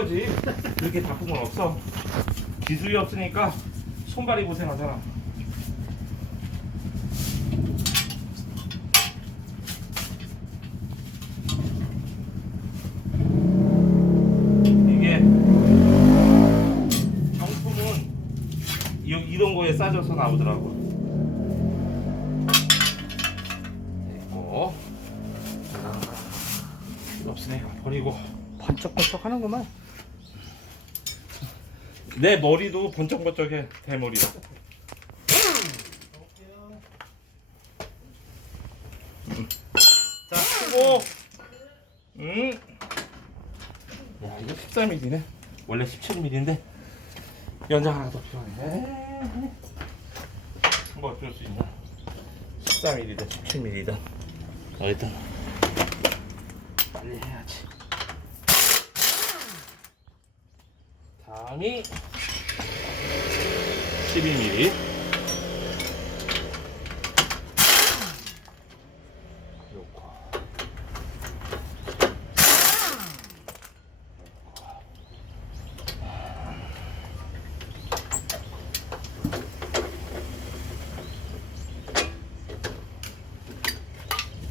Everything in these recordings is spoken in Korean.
거지. 그렇게 바쁜 건 없어. 기술이 없으니까 손발이 고생하잖아. 이게 정품은 이런 거에 싸져서 나오더라고. 됐고, 필요 없으니까 버리고. 번쩍번쩍 하는구만. 내 머리도 번쩍번쩍해. 대머리야. 자, 쓰고. 야, 이거 14mm네. 원래 17mm인데 연장 하나 더 필요하네. 뭐 어쩔 수 있나? 14mm든 17mm든 어쨌든 빨리 해야지. 다음이 12mm. 놓고.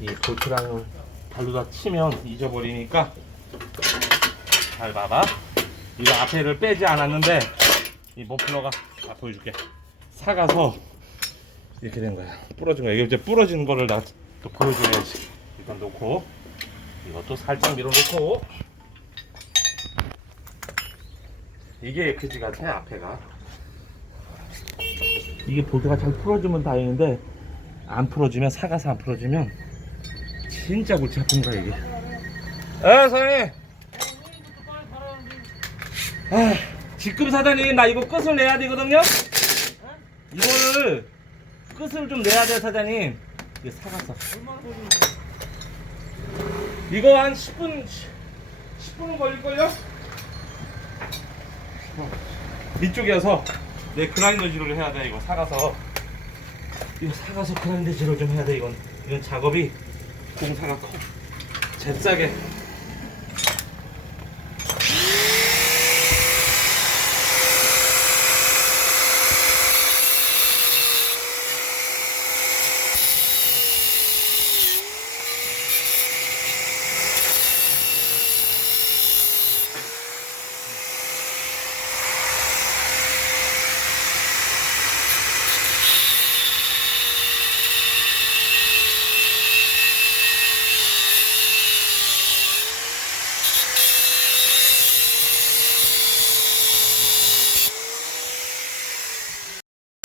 이 볼트랑을 발로다 치면 잊어버리니까 잘 봐봐. 이거 앞에를 빼지 않았는데 이 머플러가 보여줄게. 사가서 이렇게 된 거야. 부러진 거야. 이게 이제 부러진 거를 나 또 보여줘야지. 일단 놓고 이것도 살짝 밀어놓고. 이게 그지 같아. 앞에가 이게 볼트가 잘 풀어주면 다행인데 안 풀어주면, 사가서 안 풀어주면 진짜 골치 아픈 거야 이게. 사장님. 지금 사장님, 나 이거 끝을 내야 되거든요. 이거를 끝을 좀 내야 돼 사장님. 이거 사갔어. 이거 한 10분은 걸릴걸요? 이쪽이어서 내 그라인더질을 해야 돼. 이거 사가서 그라인더질을 좀 해야 돼. 이건 작업이 공사가 커. 잽싸게.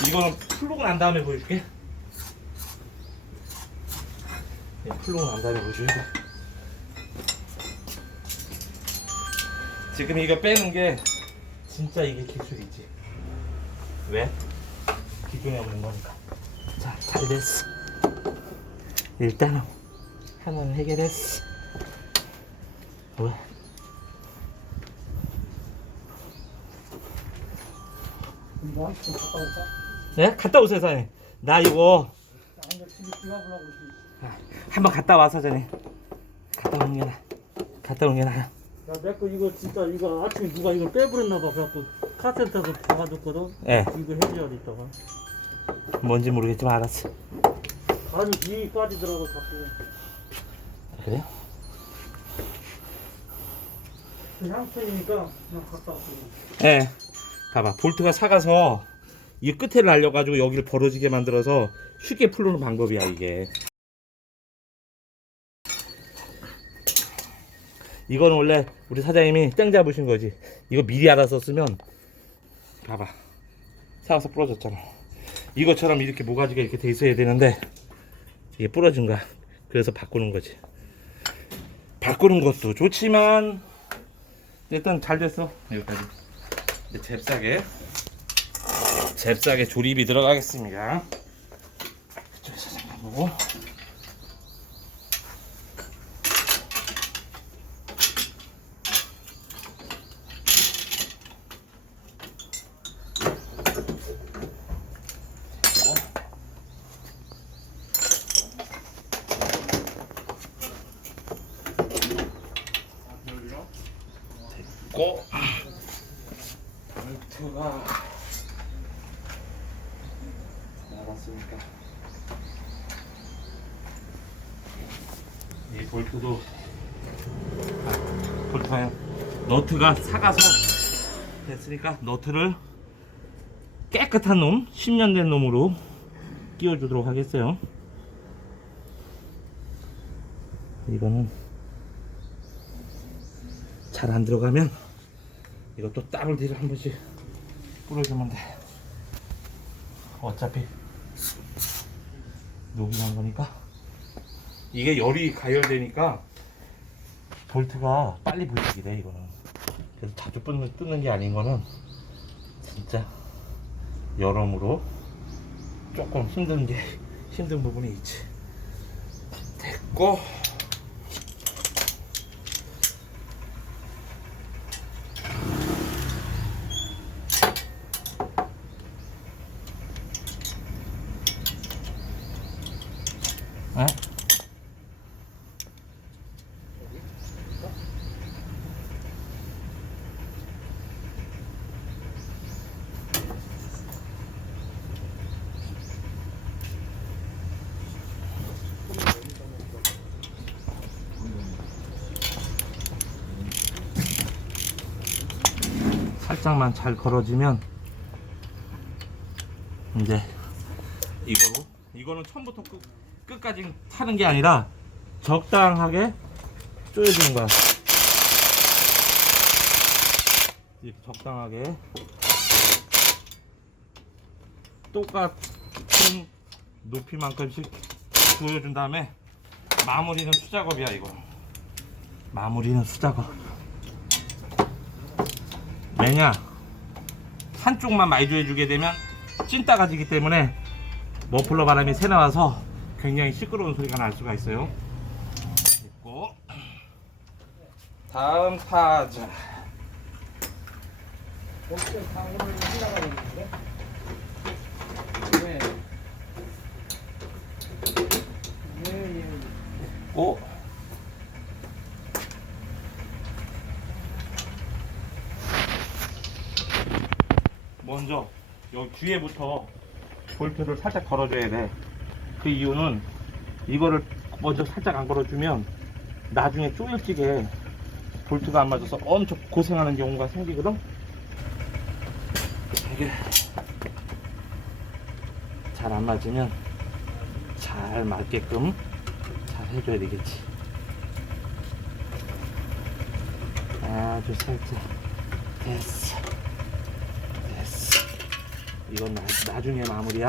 이거는 풀로그 난 다음에 보여줄게. 풀로그 난 다음에 보여줄게. 지금 이거 빼는 게 진짜 이게 기술이지. 왜? 기존에 없는 거니까. 자, 잘 됐어. 일단은 하나는 해결했어. 왜? 뭐 좀 갔다 올까? 예? 갔다 오세요 사장님. 나 이거 한번 집에 불러보려고. 한번 갔다 와 사장님. 갔다 오는 게 나아. 갔다 오는 게 나아. 야, 내 거 이거 진짜 이거 아침에 누가 이걸 빼버렸나 봐. 그래갖고 카센터에서 박아줬거든. 예. 이거 해줘야 돼 이따가. 뭔지 모르겠지만 알았어. 아니 이 빠지더라고 자꾸. 그래요? 그 향초이니까 그냥 갔다 왔어. 예. 봐봐. 볼트가 사가서 이 끝에를 날려가지고 여기를 벌어지게 만들어서 쉽게 풀는 방법이야 이게. 이거는 원래 우리 사장님이 땡 잡으신 거지. 이거 미리 알았었으면 봐봐. 사가서 부러졌잖아. 이것처럼 이렇게 모가지가 이렇게 돼 있어야 되는데 이게 부러진 거야. 그래서 바꾸는 거지. 바꾸는 것도 좋지만 일단 잘 됐어. 여기까지. 이제 잽싸게 조립이 들어가겠습니다. 이쪽에서 잠깐 보고. 됐고. 됐고, 볼트가 나갔으니까 이 볼트도 볼트가 너트가 삭아서 됐으니까 너트를 깨끗한 놈, 10년 된 놈으로 끼워주도록 하겠어요. 이거는 잘 안 들어가면 이것도 더블딜을 한 번씩 뿌려주면 돼. 어차피 녹이 난 거니까. 이게 열이 가열되니까 볼트가 빨리 부식이 돼. 이거는 그래서 자주 뜯는 게 아닌 거는 진짜 여러모로 조금 힘든 부분이 있지. 됐고, 에? 살짝만 잘 걸어지면 이제 이거는 처음부터 끝까지 타는 게 아니라 적당하게 조여주는 거야. 이렇게 적당하게 똑같은 높이만큼씩 조여준 다음에 마무리는 수작업이야. 이거 마무리는 수작업. 왜냐, 한쪽만 많이 조여주게 되면 찐따가지기 때문에 머플러 바람이 새 나와서 굉장히 시끄러운 소리가 날 수가 있어요. 됐고, 다음 타자. 됐고, 먼저 여기 뒤에부터 볼트를 살짝 걸어줘야 돼. 그 이유는 이거를 먼저 살짝 안 걸어주면 나중에 쪼일찌게 볼트가 안 맞아서 엄청 고생하는 경우가 생기거든. 이게 잘 안 맞으면 잘 맞게끔 잘 해줘야 되겠지. 아주 살짝 됐어. 이건 나중에 마무리야.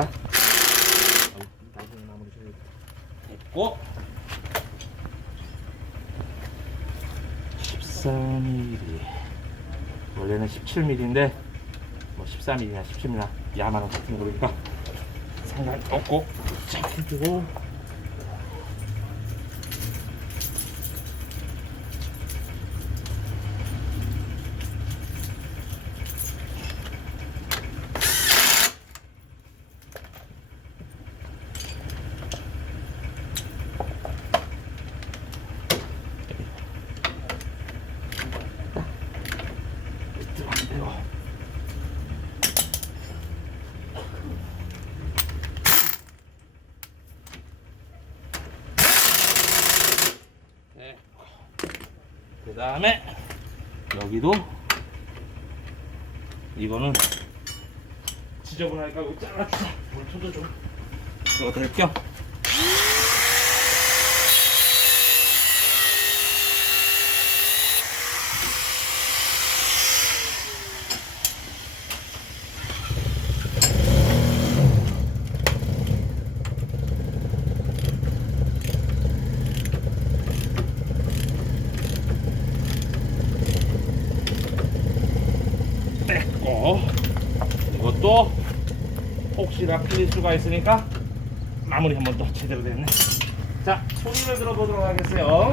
나중에 마무리 좀 됐고, 14mm, 원래는 17mm인데 뭐 14mm나 17mm나 야만한 같은 거니까 상관없고, 쫙 해주고, 그 다음에 여기도 이거는 지저분하니까 이거 잘라주자. 볼트도 좀 이거 될 겸. 이것도 혹시나 풀릴 수가 있으니까 마무리 한 번 더 제대로 됐네. 자, 소리를 들어보도록 하겠어요.